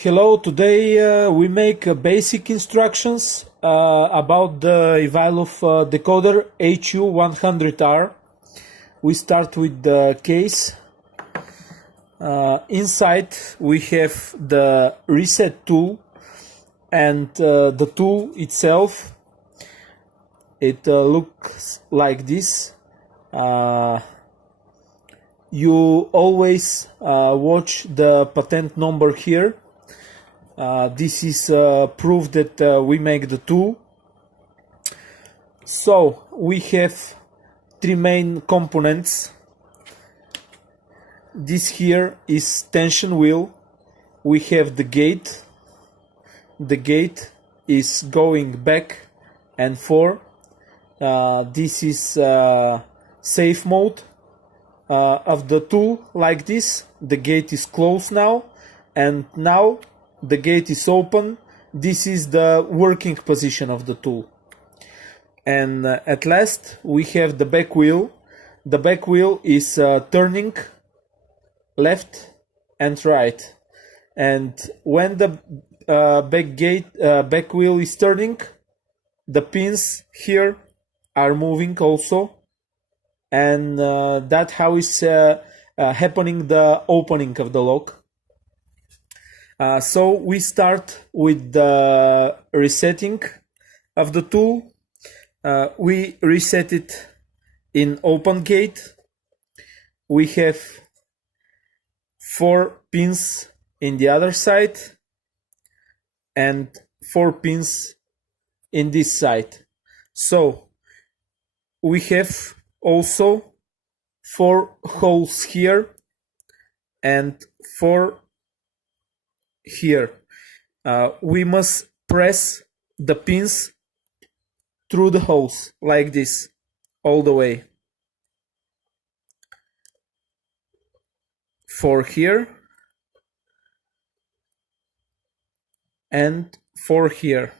Hello, today we make basic instructions about the Ivaylov decoder HU100R. We start with the case. Inside we have the reset tool and the tool itself. It looks like this. You always watch the patent number here. This is proof that we make the tool. So we have three main components. This here is tension wheel. We have the gate. The gate is going back and forth. This is safe mode of the tool, like this. The gate is closed now, and now the gate is open. This is the working position of the tool. And at last we have the back wheel. The back wheel is turning left and right, and when the back wheel is turning, the pins here are moving also, and that's how is happening the opening of the lock. So we start with the resetting of the tool. We reset it in open gate. We have 4 pins in the other side and 4 pins in this side. So we have also 4 holes here and 4 here. We must press the pins through the holes like this all the way. 4 here and 4 here.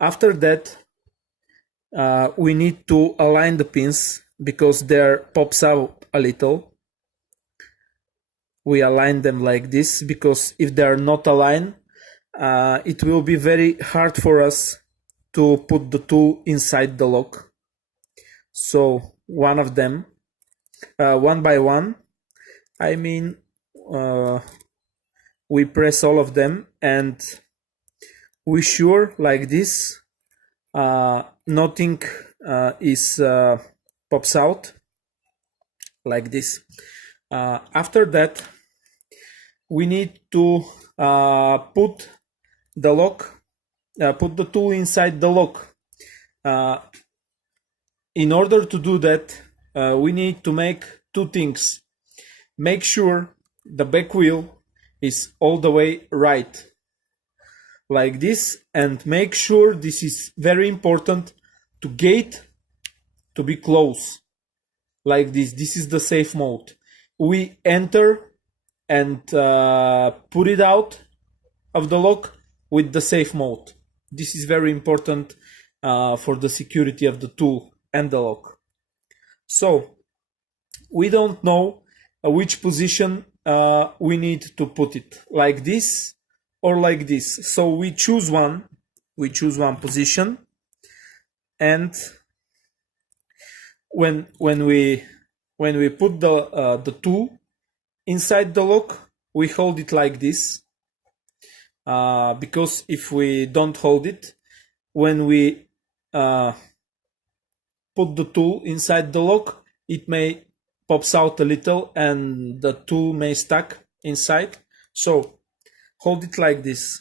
After that, we need to align the pins because there pops out a little. We align them like this because if they are not aligned, it will be very hard for us to put the tool inside the lock. So one of them, one by one, I mean, we press all of them and we sure like this, nothing is pops out like this. After that, we need to put the tool inside the lock. In order to do that, we need to make 2 things. Make sure the back wheel is all the way right, like this, and make sure, this is very important, to gate to be close, like this. This is the safe mode. We enter and put it out of the lock with the safe mode. This is very important for the security of the tool and the lock. So we don't know which position we need to put it, like this or like this. So we choose one position, and when we put the tool inside the lock, we hold it like this, because if we don't hold it, when we put the tool inside the lock, it may pops out a little and the tool may stuck inside. So hold it like this.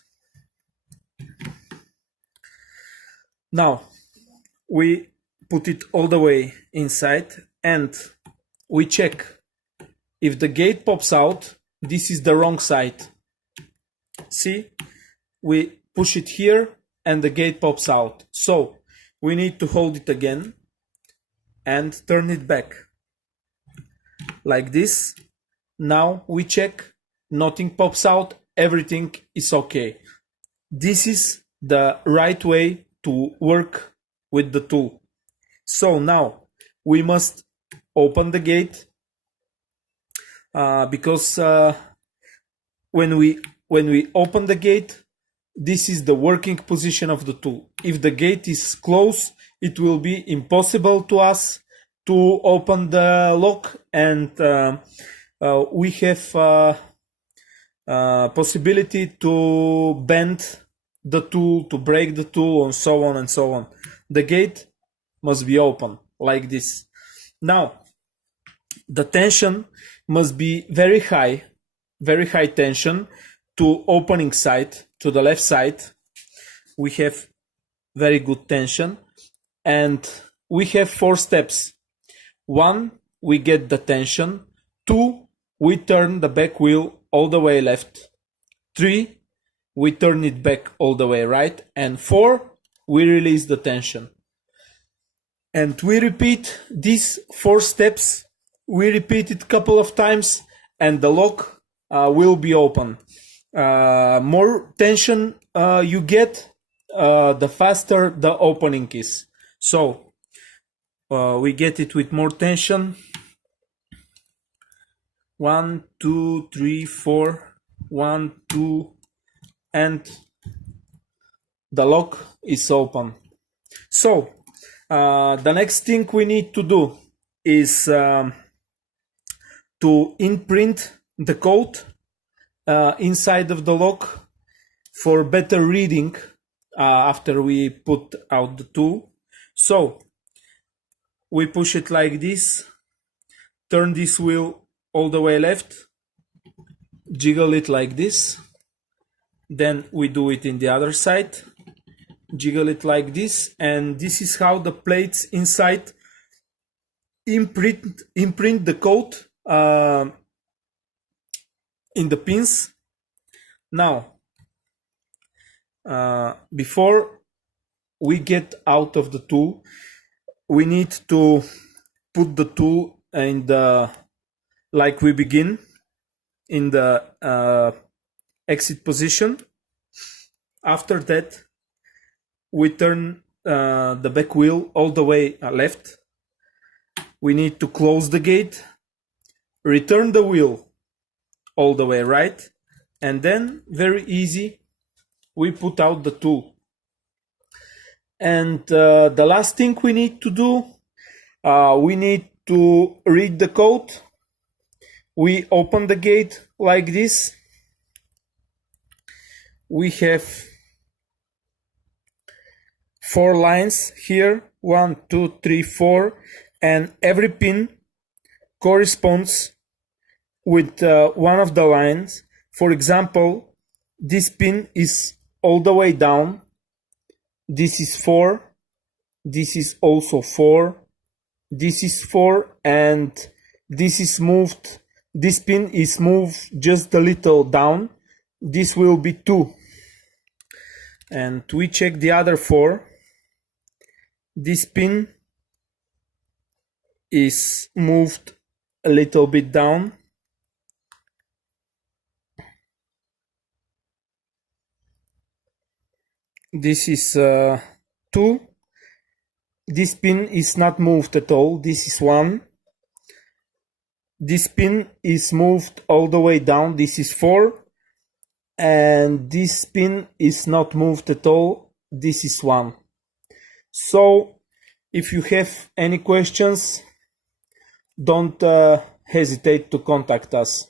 Now we put it all the way inside and we check. If the gate pops out, this is the wrong side. See, we push it here and the gate pops out. So we need to hold it again and turn it back like this. Now we check, nothing pops out, everything is okay. This is the right way to work with the tool. So now we must open the gate, because when we open the gate, this is the working position of the tool. If the gate is closed, it will be impossible to us to open the lock, and we have possibility to bend the tool, to break the tool, and so on and so on. The gate must be open like this. Now, the tension must be very high tension to opening side, to the left side. We have very good tension, and we have 4 steps. 1, we get the tension. 2, we turn the back wheel all the way left. 3, we turn it back all the way right. And 4, we release the tension. And we repeat these 4 steps. We repeat it a couple of times, and the lock will be open. More tension you get, the faster the opening is. So we get it with more tension. 1, 2, 3, 4. 1, 2, and the lock is open. So the next thing we need to do is to imprint the code inside of the lock for better reading after we put out the tool. So we push it like this, turn this wheel all the way left, jiggle it like this, then we do it in the other side, jiggle it like this, and this is how the plates inside imprint the code in the pins. Now, before we get out of the tool, we need to put the tool in the, like we begin, in the exit position. After that, we turn the back wheel all the way left. We need to close the gate, return the wheel all the way right, and then, very easy, we put out the tool. And the last thing we need to do, we need to read the code. We open the gate like this. We have 4 lines here, 1, 2, 3, 4, and every pin corresponds with one of the lines. For example, this pin is all the way down. This is 4. This is also 4. This is 4, and this is moved. This pin is moved just a little down. This will be 2. And we check the other 4. This pin is moved a little bit down. This is 2. This pin is not moved at all. This is 1. This pin is moved all the way down. This is 4. And this pin is not moved at all. This is 1. So if you have any questions, don't hesitate to contact us.